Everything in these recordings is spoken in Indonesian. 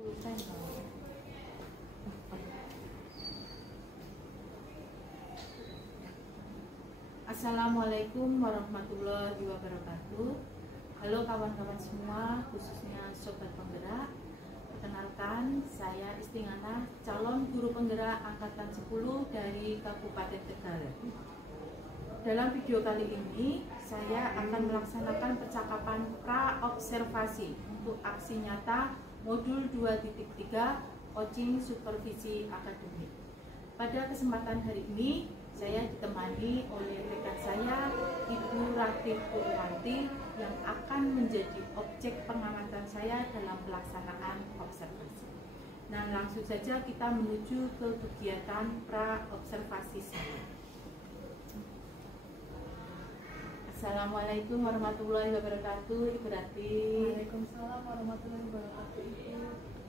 Pulpen. Assalamualaikum warahmatullahi wabarakatuh. Halo kawan-kawan semua, khususnya Sobat Penggerak. Perkenalkan, saya Istingana, calon guru penggerak angkatan 10 dari Kabupaten Tegal. Dalam video kali ini, saya akan melaksanakan percakapan pra-observasi untuk aksi nyata modul 2.3 coaching supervisi akademik. Pada kesempatan hari ini, saya ditemani oleh rekan saya, Ibu Ratih Purwanti, yang akan menjadi objek pengamatan saya dalam pelaksanaan observasi. Nah, langsung saja kita menuju ke kegiatan pra-observasi saya. Assalamualaikum warahmatullahi wabarakatuh, Ibu Ratih. Waalaikumsalam warahmatullahi wabarakatuh, Ibu.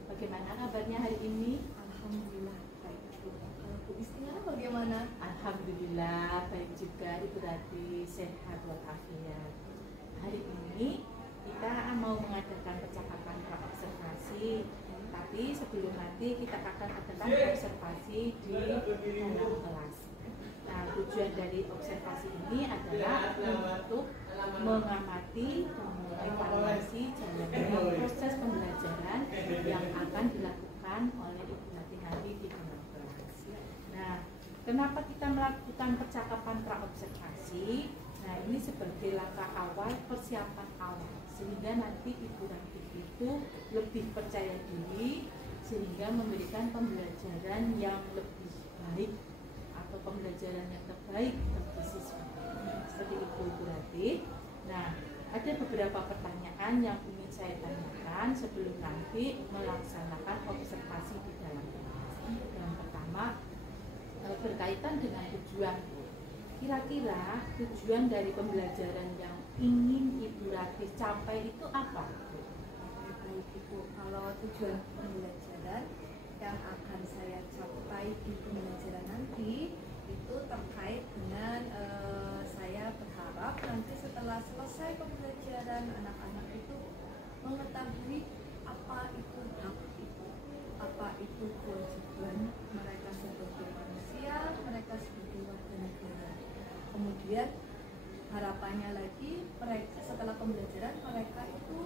Bagaimana kabarnya hari ini? Alhamdulillah baik, Bu. Kalau Bu Istingana bagaimana? Alhamdulillah baik juga, Ibu Ratih, sehat walafiat. Hari ini kita mau mengadakan percakapan pra-observasi, tapi sebelum nanti kita akan adakan observasi di dalam kelas. Nah, tujuan dari observasi ini adalah untuk mengamati dan mengevaluasi jalannya proses pembelajaran yang akan dilakukan oleh Ibu Ratih nanti di dalam kelas. Nah, kenapa kita melakukan percakapan pra-observasi? Nah, ini sebagai langkah awal, persiapan awal, sehingga nanti Ibu Ratih itu lebih percaya diri, sehingga memberikan pembelajaran yang lebih baik atau pembelajaran yang terbaik bagi siswa. Seperti itu, Ibu Ratih. Nah, ada beberapa pertanyaan yang ingin saya tanyakan sebelum nanti melaksanakan observasi di dalam kelas. Yang pertama, berkaitan dengan tujuan. Kira-kira tujuan dari pembelajaran yang ingin Ibu Ratih capai itu apa? Baik, Ibu. Kalau tujuan pembelajaran yang akan saya capai di pembelajaran nanti itu terkait dengan saya berharap nanti setelah selesai pembelajaran anak-anak itu mengetahui apa itu hak itu, apa itu kewajiban mereka sebagai manusia, mereka sebagai warga negara. Kemudian harapannya lagi mereka setelah pembelajaran mereka itu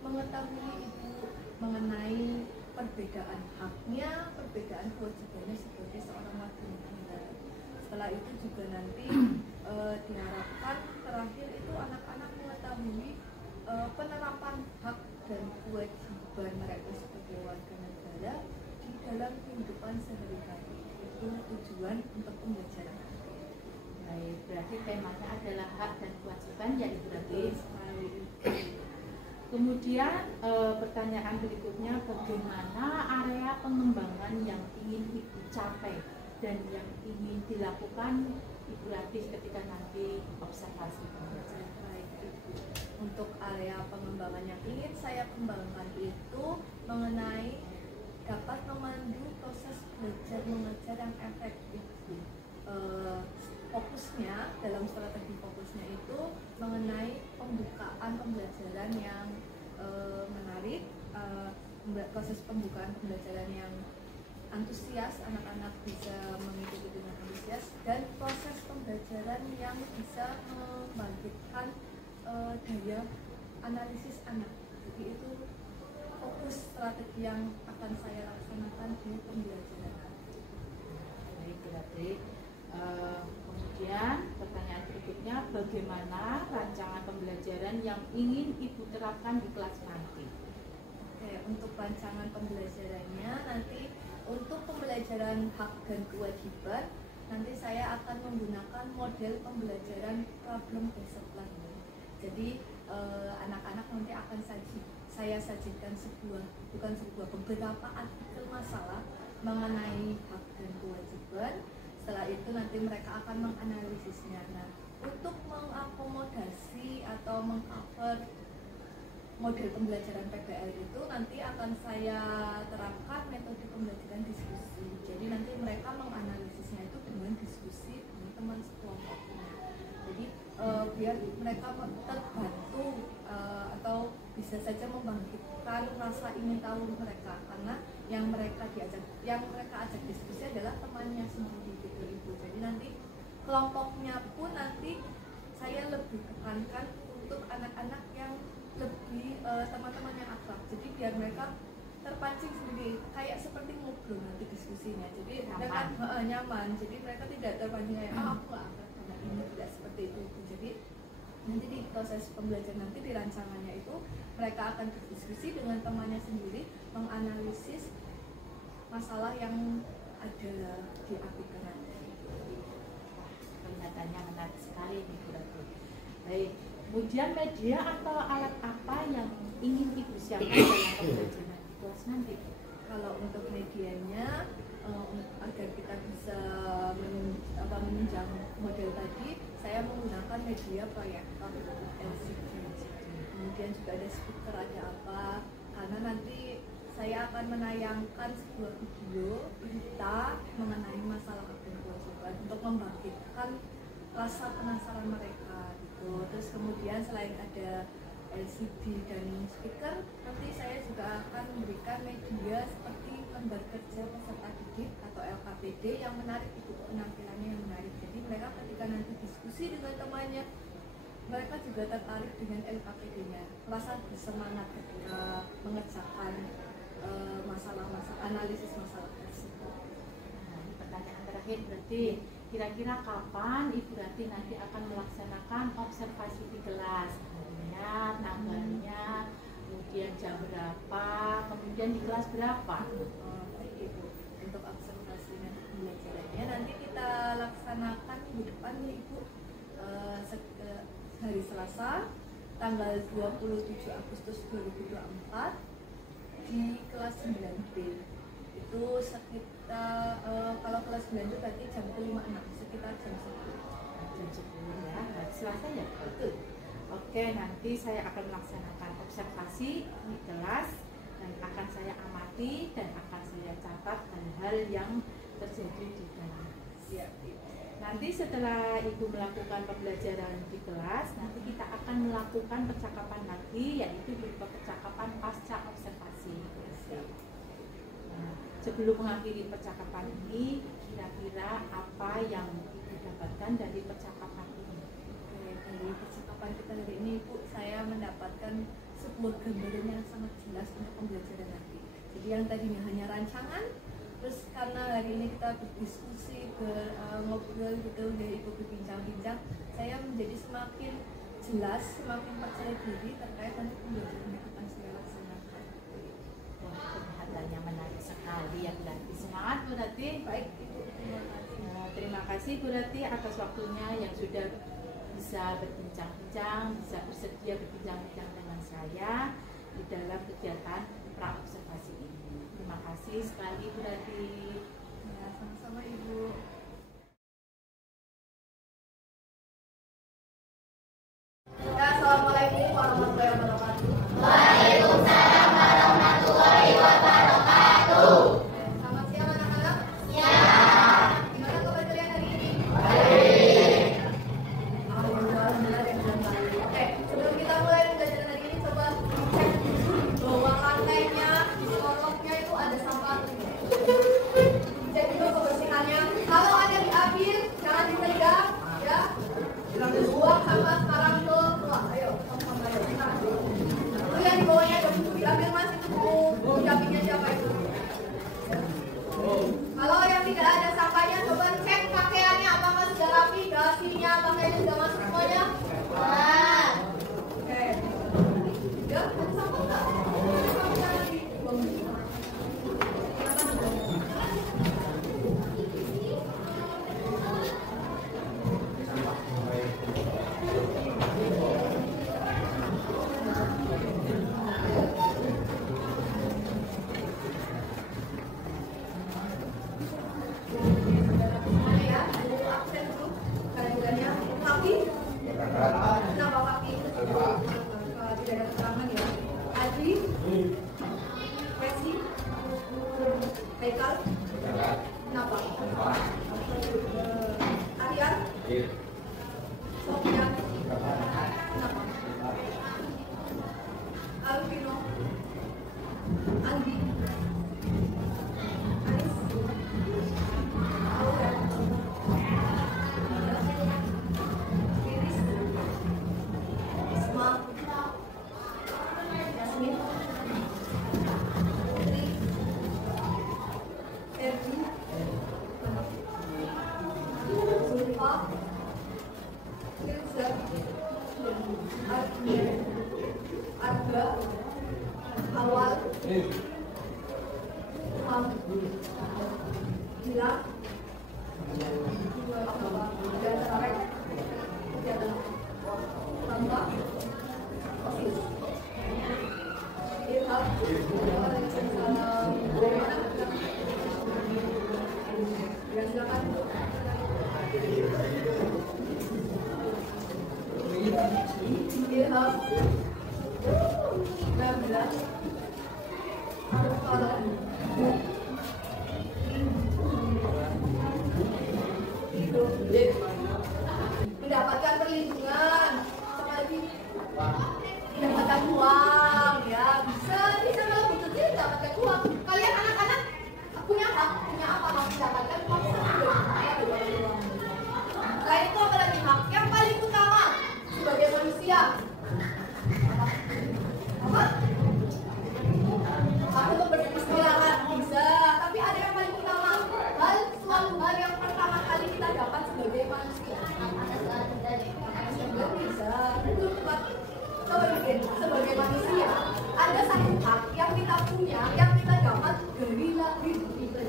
mengetahui itu mengenai perbedaan haknya, perbedaan kewajibannya sebagai seorang warga negara. Setelah itu juga nanti diharapkan terakhir itu anak-anak mengetahui penerapan hak dan kewajiban mereka sebagai warga negara di dalam kehidupan sehari-hari. Itu tujuan untuk pembelajaran. Baik, berarti temanya adalah hak dan kewajiban ya, Ibu Ratih. Kemudian pertanyaan berikutnya, bagaimana area pengembangan yang ingin Ibu capai dan yang ingin dilakukan Ibu Ratih ketika nanti observasi pembelajaran? Baik, Ibu. Untuk area pengembangan yang ingin saya kembangkan itu mengenai dapat memandu proses belajar mengajar yang efektif. Fokusnya dalam strategi fokusnya itu mengenai pembukaan pembelajaran yang menarik, proses pembukaan pembelajaran yang antusias, anak-anak bisa mengikuti dengan antusias, dan proses pembelajaran yang bisa membangkitkan daya analisis anak. Jadi itu fokus strategi yang akan saya laksanakan di pembelajaran. Baik, berarti kemudian pertanyaan berikutnya, bagaimana rancangan pembelajaran yang ingin Ibu terapkan di kelas nanti? Oke, untuk rancangan pembelajarannya nanti untuk pembelajaran hak dan kewajiban nanti saya akan menggunakan model pembelajaran problem based learning. Jadi anak-anak nanti akan saya sajikan beberapa artikel masalah mengenai hak dan kewajiban. Setelah itu nanti mereka akan menganalisisnya. Nah, untuk mengakomodasi atau mengcover model pembelajaran PBL itu nanti akan saya terapkan metode pembelajaran diskusi. Jadi nanti mereka menganalisisnya itu dengan diskusi dengan teman sekelompoknya. Jadi biar mereka terbantu atau bisa saja membangkitkan menimbulkan rasa ingin tahu mereka, karena yang mereka ajak diskusi adalah temannya sendiri gitu Ibu. Jadi nanti kelompoknya pun nanti saya lebih tekankan untuk anak-anak yang lebih teman-teman yang akrab. Jadi biar mereka terpancing sendiri, kayak seperti ngobrol nanti diskusinya. Jadi mereka nyaman. Jadi mereka tidak terpancing kayak aku nggak akrab sama ini, tidak seperti itu. Jadi nanti di proses pembelajaran nanti di rancangannya itu mereka akan berdiskusi dengan temannya sendiri, menganalisis masalah yang ada di apikan nanti. Kelihatannya menarik sekali nih Bu Rati. Baik, kemudian media atau alat apa yang ingin Ibu siapkan dalam pembelajaran di kelas nanti? Kalau untuk medianya, agar kita bisa menunjang model tadi, saya menggunakan media proyektor LCD. Kemudian juga ada speaker, ada apa, karena nanti saya akan menayangkan sebuah video berita mengenai masalah akun kewajiban untuk membangkitkan rasa penasaran mereka gitu. Terus kemudian selain ada LCD dan speaker, nanti saya juga akan memberikan media seperti lembar kerja peserta didik atau LKPD yang menarik, itu penampilannya yang menarik. Jadi mereka ketika nanti diskusi dengan temannya, mereka juga tertarik dengan LKPD-nya, merasa bersemangat ketika mengerjakan analisis masalah tersebut. Nah, ini pertanyaan terakhir, berarti kira-kira kapan Ibu Rati nanti akan melaksanakan observasi di kelas? Harinya, tanggalnya, kemudian jam berapa, kemudian di kelas berapa? Baik Ibu, untuk observasi nanti pembelajarannya nanti kita laksanakan minggu depan nih Ibu, hari Selasa tanggal 27 Agustus 2024 di kelas 9B. Itu sekitar kalau kelas 9 itu berarti jam 5.06, sekitar jam 10. Jam 10 ya, hari Selasa ya? Betul. Oke, nanti saya akan melaksanakan observasi di kelas dan akan saya amati dan akan saya catat hal-hal yang terjadi di dalam. Siap. Nanti setelah Ibu melakukan pembelajaran di kelas, nanti kita akan melakukan percakapan lagi, yaitu berupa percakapan pasca observasi. Nah, sebelum mengakhiri percakapan ini, kira-kira apa yang Ibu dapatkan dari percakapan ini? Dari percakapan kita hari ini Ibu, saya mendapatkan sebuah gambaran yang sangat jelas untuk pembelajaran nanti. Jadi yang tadinya hanya rancangan, terus karena hari ini kita berdiskusi, ngobrol gitu, dari Ibu berbincang-bincang, saya menjadi semakin jelas, semakin percaya diri terkait dengan pembelajaran yang akan saya laksanakan. Wah, kelihatannya menarik sekali ya Bu Rati. Semangat Bu Rati. Baik Ibu, terima kasih. Terima kasih Bu Rati atas waktunya yang sudah bisa berbincang-bincang, bisa bersedia berbincang-bincang dengan saya di dalam kegiatan pra-observasi ini. Terima kasih sekali Bu Rati. Ya, sama-sama Ibu. Ya, assalamualaikum warahmatullahi wabarakatuh. Waalaikumsalam warahmatullahi wabarakatuh. Selamat siang anak-anak. Siang. Gimana kabar kalian hari ini? Baik. Alhamdulillah, benar ya, benar baik. Oke, sebelum kita mulai pembelajaran hari ini, coba cek dulu bahwa lantainya, di kolongnya itu ada sampah. Cek dulu kebersihannya. Kalau ada diambil, jangan dipegang, ya. Buang sampah sekarang ke keluar. Ayo, sama-sama ayo. Itu yang di bawahnya ada buku diambil Mas, itu buku dampingnya siapa itu? Kalau yang tidak ada sampahnya, coba cek pakaiannya apakah sudah rapi, dasinya, pakaiannya sudah masuk semuanya? Wah. Oke. Ya, ada sampah nggak? Kenapa kaki? Tidak ada keterangan ya. Adi, Messi, Haikal, kenapa? Aryan, Sofian, kenapa? Alvino, Alfa, Ilza, Arga, Awal, Ham, Gila, dan Sarek, Tambah, Osis, Ilham, ya silakan. Ilham, Nabila, Arifah, mendapatkan perlindungan, apalagi mendapatkan uang, ya bisa kalau butuh mendapatkan uang. Kalian anak-anak punya hak, punya apa hak mendapatkan uang sendiri. Selain itu apa lagi hak yang paling utama sebagai manusia? Apa? Aku untuk beristirahat bisa, tapi ada yang paling utama. Hal yang pertama kali kita dapat sebagai manusia. Bisa. Sebagai manusia, ada satu hak yang kita punya, yang kita dapat dari lahir kita.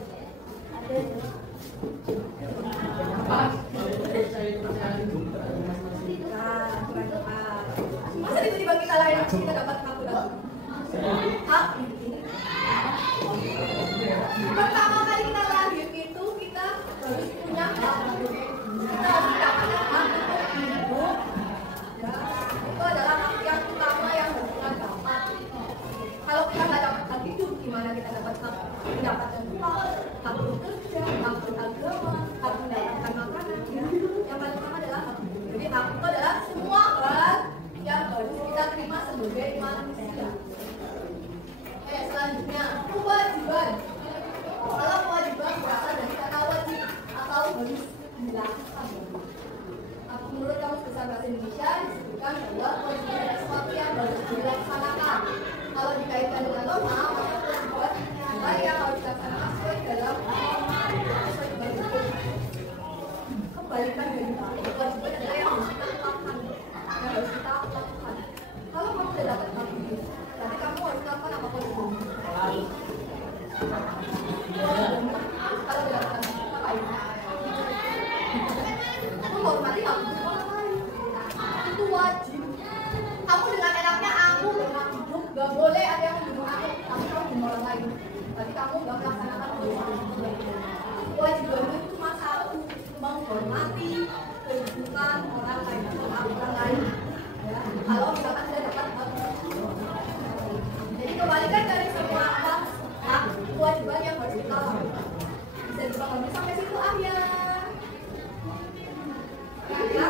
Ada masa tiba-tiba kita lahir kita dapat hak udah? Hak pertama kali kita lahir itu kita harus punya hak. Kita harus dapatkan hak untuk hidup. Ya, itu adalah hak yang utama yang harus kita dapat. Kalau kita nggak dapat hak hidup, gimana kita dapat hak mendapatkan uang, hak bekerja, hak beragama, hak mendapatkan makanan? Ya, yang paling utama adalah hak. Jadi hak itu adalah semua hal yang harus kita terima sebagai manusia. Selanjutnya kewajiban. Kalau kewajiban berasal dari kata wajib atau harus dilakukan. Menurut Kamus Besar Bahasa Indonesia disebutkan bahwa kewajiban adalah sesuatu yang harus dilaksanakan. Kalau dikaitkan dengan norma, maka kewajiban yang harus dilaksanakan sesuai dalam kebalikan dari kewajiban adalah yang harus kita lakukan, yang harus kita lakukan. Kalau kamu tidak dapat hal ini, berarti kamu harus lakukan apapun itu. Kalau tidak dapat ngapain? Kamu hormati hak hidup orang lain. Itu wajib. Kamu dengan enaknya aku dengan hidup, gak boleh ada yang membunuh aku. Kamu bunuh orang lain. Berarti kamu gak melaksanakan kewajiban itu cuma satu, menghormati kehidupan orang lain, orang lain. Ya, kalau misalkan tidak dapat hak. Jadi kebalikan dari semua hak kewajiban yang harus kita lakukan. Bisa dipahami sampai situ aja. Ya,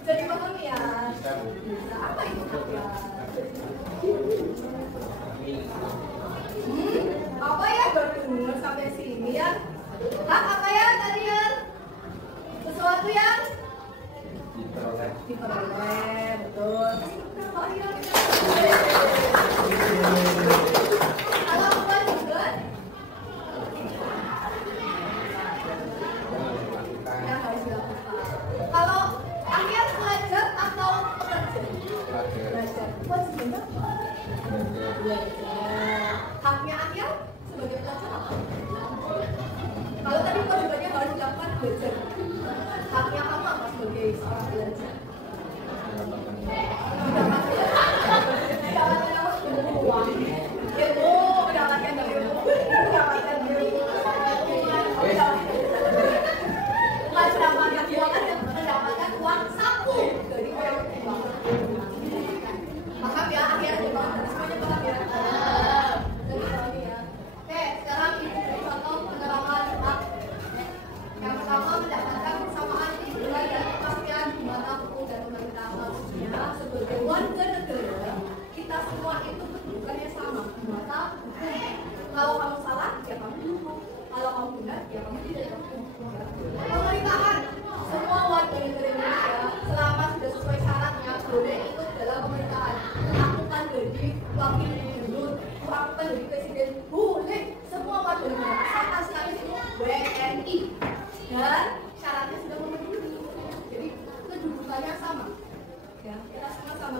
bisa dipahami ya. Bisa apa itu hak ya? Apa ya berdengar sampai sini ya? Hak apa ya tadi ya? Sesuatu yang diperoleh, betul. Kalau kewajiban yang harus dilakukan. Kalau akhir belajar atau bekerja? Belajar. Kewajibannya apa? Belajar. Haknya akhir sebagai pelajar apa? Kalau tadi kewajibannya harus dilakukan belajar. Haknya kamu apa sebagai seorang belajar? Mendapatkan uang saku dari orang tua. Maka ya akhirnya semuanya paham ya. Oke, sekarang ibu beri contoh penerapan hak. Yang pertama mendapatkan kesamaan nilai dan kepastian di mata hukum dan pemerintah. Maksudnya sebagai warga negara kita semua itu kedudukannya sama di mata hukum. Kalau kamu salah, ya kamu dihukum. Kalau kamu benar, ya kamu tidak dihukum. Pemerintahan semua warga negara Indonesia selama sudah sesuai syaratnya boleh ikut dalam pemerintahan. Lakukan dari wakil gubernur, lakukan dari presiden, boleh semua warga negara asalkan sekali itu WNI dan syaratnya sudah memenuhi.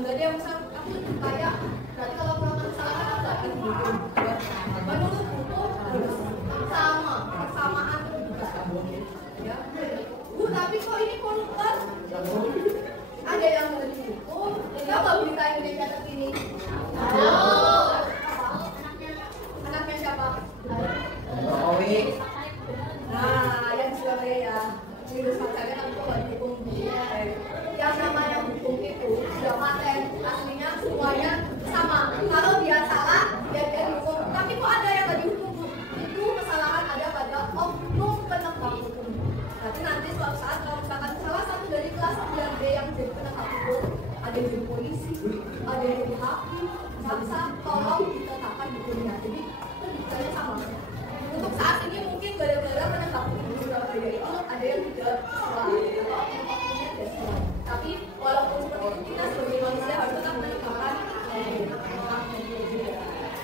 Enggak ada yang misal aku lebih kaya, berarti kalau melakukan kesalahan aku nggak akan dihukum. Menurut hukum harus sama, persamaan kedudukan. Ya. Bu, tapi kok ini koruptor? Ada yang mau dihukum? Siapa berita Indonesia terkini? Anaknya siapa? Jokowi. Nah, yang di Surabaya, virus pacarnya kan kok nggak dihukum. Yang namanya hukum itu sudah paten, aslinya semuanya sama. Kalau dia salah, dia dihukum. Tapi kok ada yang nggak dihukum? Itu kesalahan ada pada oknum penegak hukum. Nanti suatu saat kalau misalkan salah satu dari kelas 9B yang jadi penegak hukum, ada yang jadi polisi, ada yang jadi hakim, jaksa, tolong ditetapkan hukumnya. Jadi kedudukannya sama. Untuk saat ini mungkin gara-gara penegak hukum di Surabaya itu ada yang tidak sesuai, tapi walaupun seperti itu kita sebagai manusia harus tetap menegakkan.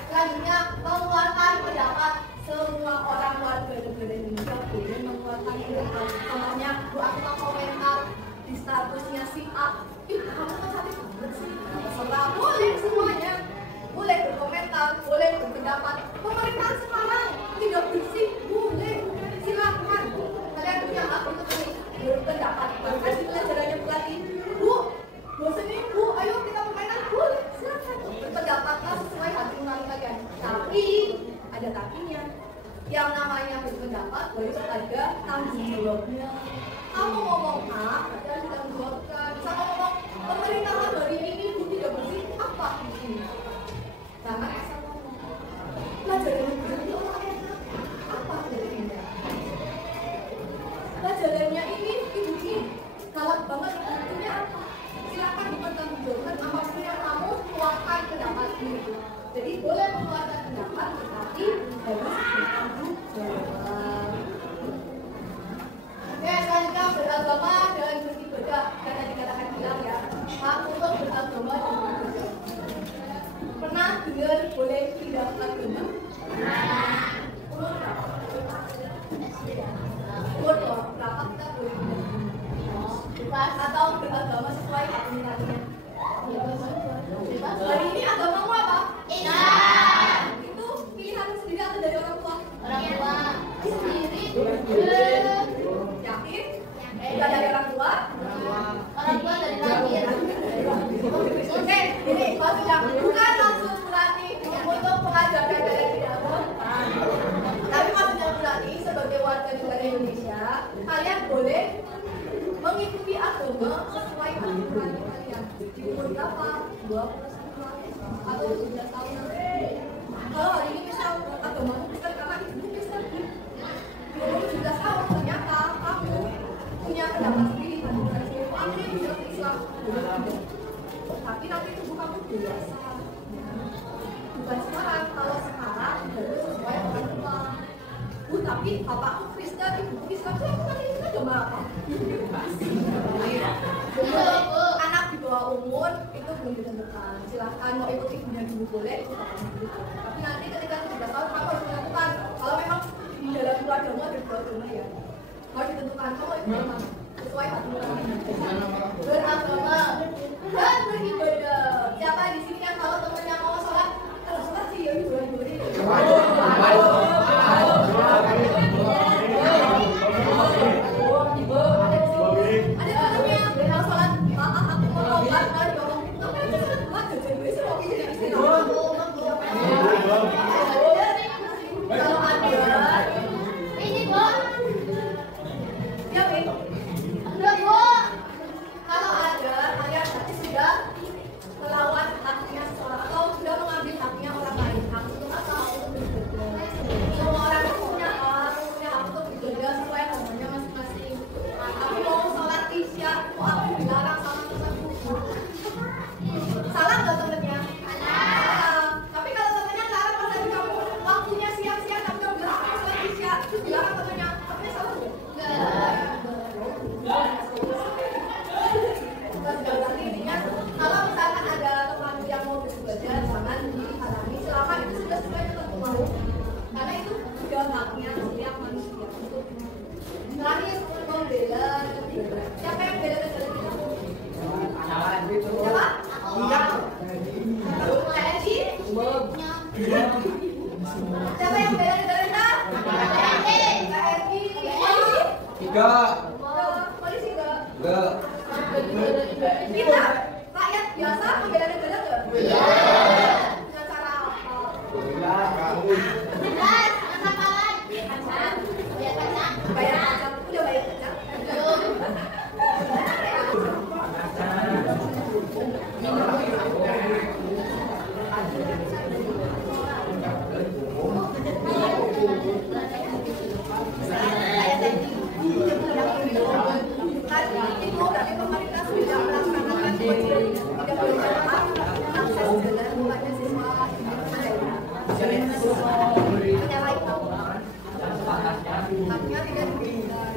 Selanjutnya, mengeluarkan pendapat. Semua orang warga negara Indonesia boleh mengeluarkan pendapat. Contohnya, Bu, aku mau komentar di statusnya si A. Ih, kamu kan cantik banget sih. Terserah, boleh semuanya. Boleh berkomentar, boleh berpendapat. Pemerintahan sekarang tidak bersih, boleh. Silakan. Kalian punya hak untuk berpendapat. Bahkan di pelajarannya pelatih, Bu, bosan ini Bu, ayo kita permainan. Boleh, silakan. Berpendapatlah sesuai hati nurani kalian. Tapi ada tapinya. Yang namanya berpendapat harus ada tanggung jawabnya. Kamu ngomong A, ada tanggung jawabkan. Sama ngomong pemerintahan hari ini Bu tidak bersih, apa ini? Jangan asal ngomong. Pelajarannya berarti orang enak. Apa jadinya? Pelajarannya ini galak banget. Artinya apa? Silakan dipertanggungjawabkan apapun yang kamu keluarkan pendapatmu. Jadi boleh mengeluarkan pendapat, tetapi harus bertanggung jawab. Oke, selanjutnya beragama dan beribadah. Karena dikatakan bilang ya, hak untuk beragama dan beribadah. Pernah dengar boleh pindah agama? Umur berapa? Umur berapa kita boleh pindah? Atau beragama sesuai hak nuraninya? Hari ini agamamu apa? Islam. Itu pilihan sendiri atau dari orang tua? Orang tua. Sendiri. Yakin? Udah dari orang tua? Orang tua dari lahir. Oke, ini kalau sudah bukan maksud berarti untuk pengajaran kalian tidak agama. Tapi maksudnya berarti sebagai warga negara Indonesia, kalian boleh mengikuti agama sesuai aturan kalian. Di umur berapa? 21 atau 17 tahun nanti. Kalau hari ini misal agamamu Kristen karena ibu Kristen, di umur 17 tahun ternyata kamu punya pendapat sendiri dan bukan sendiri. Aku ini bisa Islam. Tapi nanti tubuh kamu dewasa. Bukan sekarang. Kalau sekarang harus sesuai orang tua. Bu, tapi bapakku Kristen, ibuku Islam. Saya bukan ini agama apa? Anak di bawah umur itu belum ditentukan. Silahkan mau ikut ibunya dulu boleh, ikut bapaknya dulu. Tapi nanti ketika 17 tahun kamu harus menentukan. Kalau memang di dalam keluargamu ada dua agama ya, harus ditentukan kamu ikut mana sesuai hati nurani. Beragama dan beribadah. Siapa di sini yang kalau temennya mau sholat, kalau sholat sih ya dua-duanya. Siapa? Enggak. Polisi enggak? Enggak. Kita rakyat biasa membela negara enggak? Iya. Dengan cara apa? Benar, apa lagi? Bayar pajak. Bayar pajak. Udah bayar pajak? Tadi itu dari pemerintah sudah melaksanakan kewajiban 38 akses jalan kepada siswa menyala itu haknya tidak diberikan.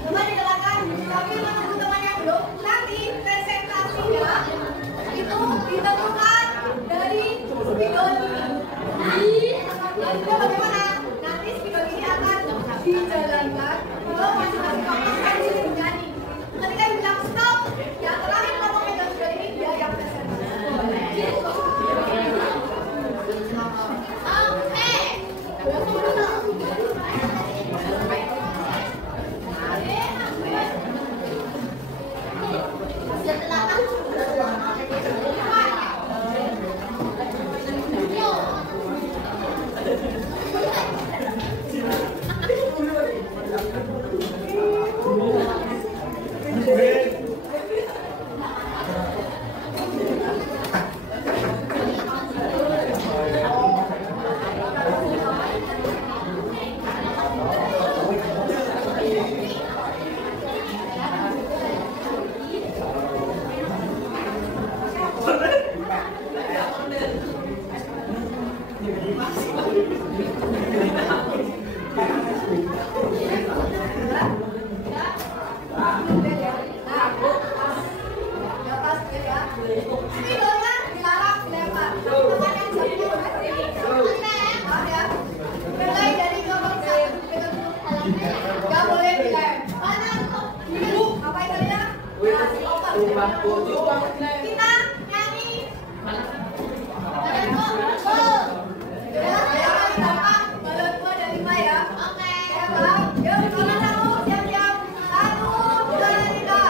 Coba dilakukan, tapi Kita nyanyi. Balon dua dan lima ya. Oke. Ya bang. Yuk kalau kamu siap-siap. 1, 2, 3. Baru ada kita.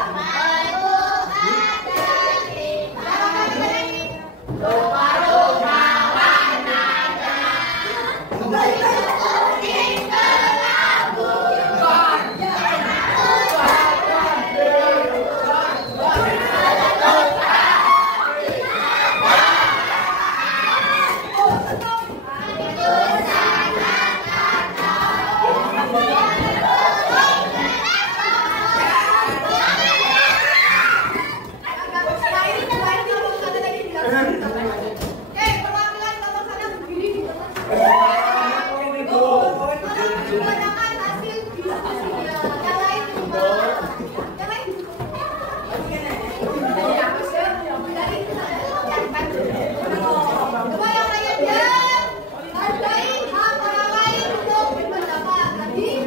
Silakan kita nyanyi. Rupa-rupa warnanya. Kuning kelabu. Perwakilan kelompok sana berdiri di tengah. Menggunakan hasil diskusinya. Yang lain di bawah. Yang lain di coba yang lain diam. Hargai hak orang lain untuk berpendapat. Tadi yang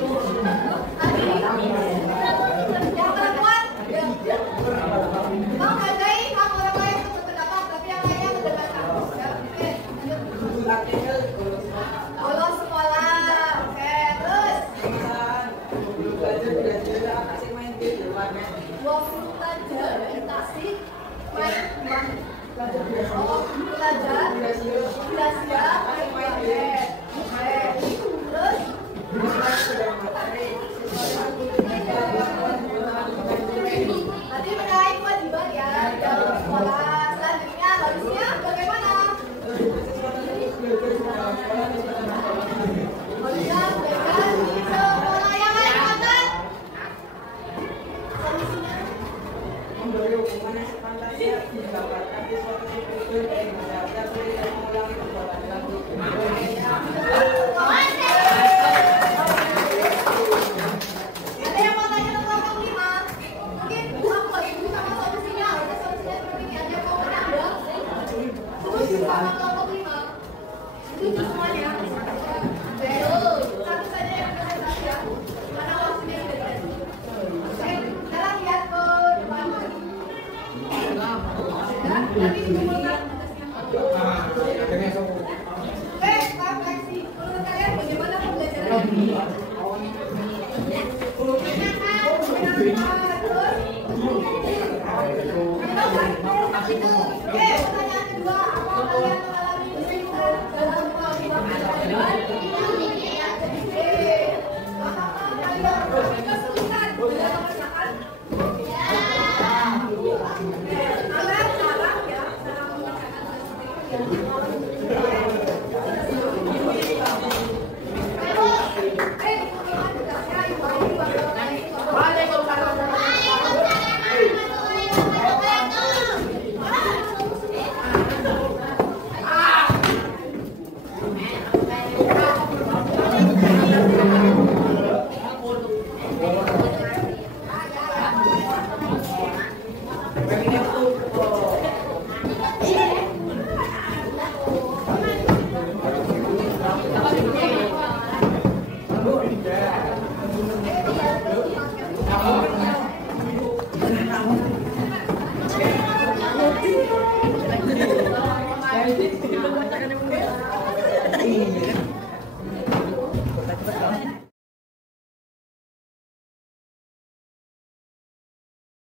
perempuan menghargai hak orang lain untuk berpendapat, tapi yang lainnya mendengarkan. Ya, oke, lanjut. Bolos sekolah. Oke, terus 20 pelajar di Tasik main oh, belajar belajar main basket. Oke, terus tadi menaik kewajiban ya dalam sekolah. Selanjutnya harusnya bagaimana? Harusnya bebas di sekolah. Yang lain angkat. Solusinya ada yang mau tanya tentang kelompok 5? Mungkin aku lagi bingung sama solusinya. Harusnya solusinya seperti ini. Ada yang mau menambah? Setuju sama kelompok 5? Setuju semuanya? Oke, satu saja yang presentasi ya. Mana waktunya sudah jadi. Oke, sekarang lihat ke depan lagi. Nanti dikumpulkan tugasnya. Oke, Pak Flexi. Menurut kalian bagaimana pembelajaran ini? Oke, pertanyaan kedua, apa kalian mengalami kesulitan dalam melakukan pembelajaran?